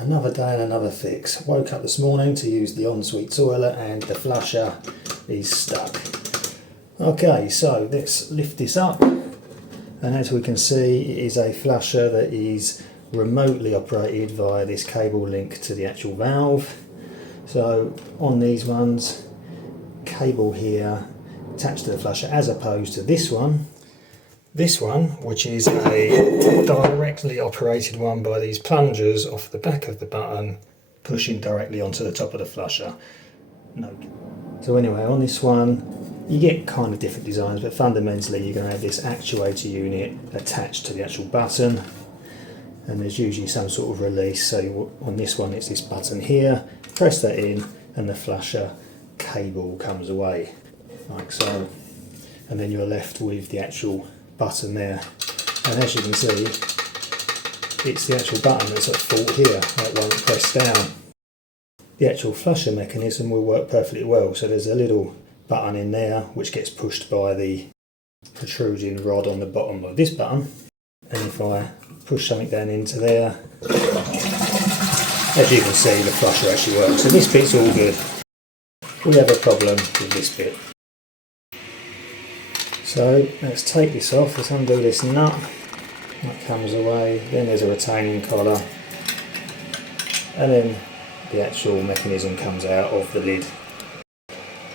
Another day and another fix. Woke up this morning to use the ensuite toilet and the flusher is stuck. Okay, so let's lift this up, and as we can see it is a flusher that is remotely operated via this cable link to the actual valve. So on these ones, cable here attached to the flusher, as opposed to this one, which is a directly operated one by these plungers off the back of the button, pushing directly onto the top of the flusher. No. So anyway, on this one, you get kind of different designs, but fundamentally you're going to have this actuator unit attached to the actual button, and there's usually some sort of release. So on this one, it's this button here. Press that in, and the flusher cable comes away, like so. And then you're left with the actual button there, and as you can see it's the actual button that's at fault here, that won't press down. The actual flusher mechanism will work perfectly well, so there's a little button in there which gets pushed by the protruding rod on the bottom of this button, and if I push something down into there, as you can see the flusher actually works. So this bit's all good. We have a problem with this bit. So let's take this off, let's undo this nut, that comes away, then there's a retaining collar, and then the actual mechanism comes out of the lid.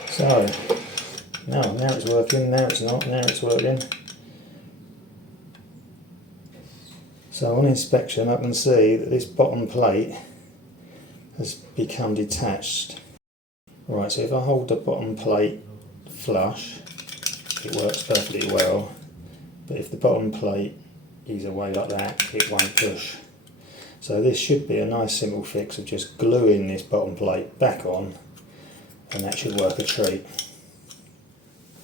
So, now it's working, now it's not, now it's working. So on inspection I can see that this bottom plate has become detached. Right, so if I hold the bottom plate flush, it works perfectly well, but if the bottom plate is away like that, it won't push. So this should be a nice simple fix of just gluing this bottom plate back on, and that should work a treat.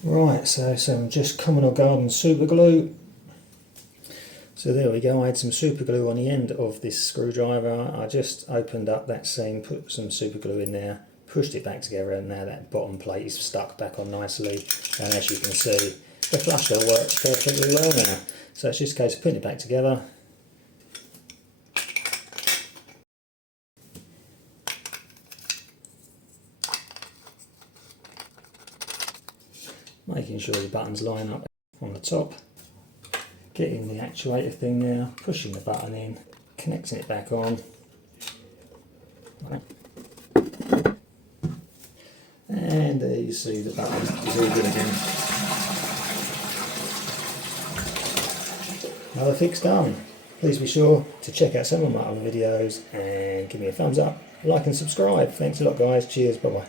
Right, so some just common or garden super glue. So there we go, I had some super glue on the end of this screwdriver. I just opened up that seam, put some super glue in there, pushed it back together, and now that bottom plate is stuck back on nicely, and as you can see the flusher works perfectly well now. So it's just a case of putting it back together. Making sure the buttons line up on the top, getting the actuator thing there, pushing the button in, connecting it back on. Right. And there you see the button is all good again. Another fix done. Please be sure to check out some of my other videos and give me a thumbs up, like and subscribe. Thanks a lot guys, cheers, bye bye.